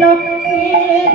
Krishna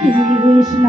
Krishna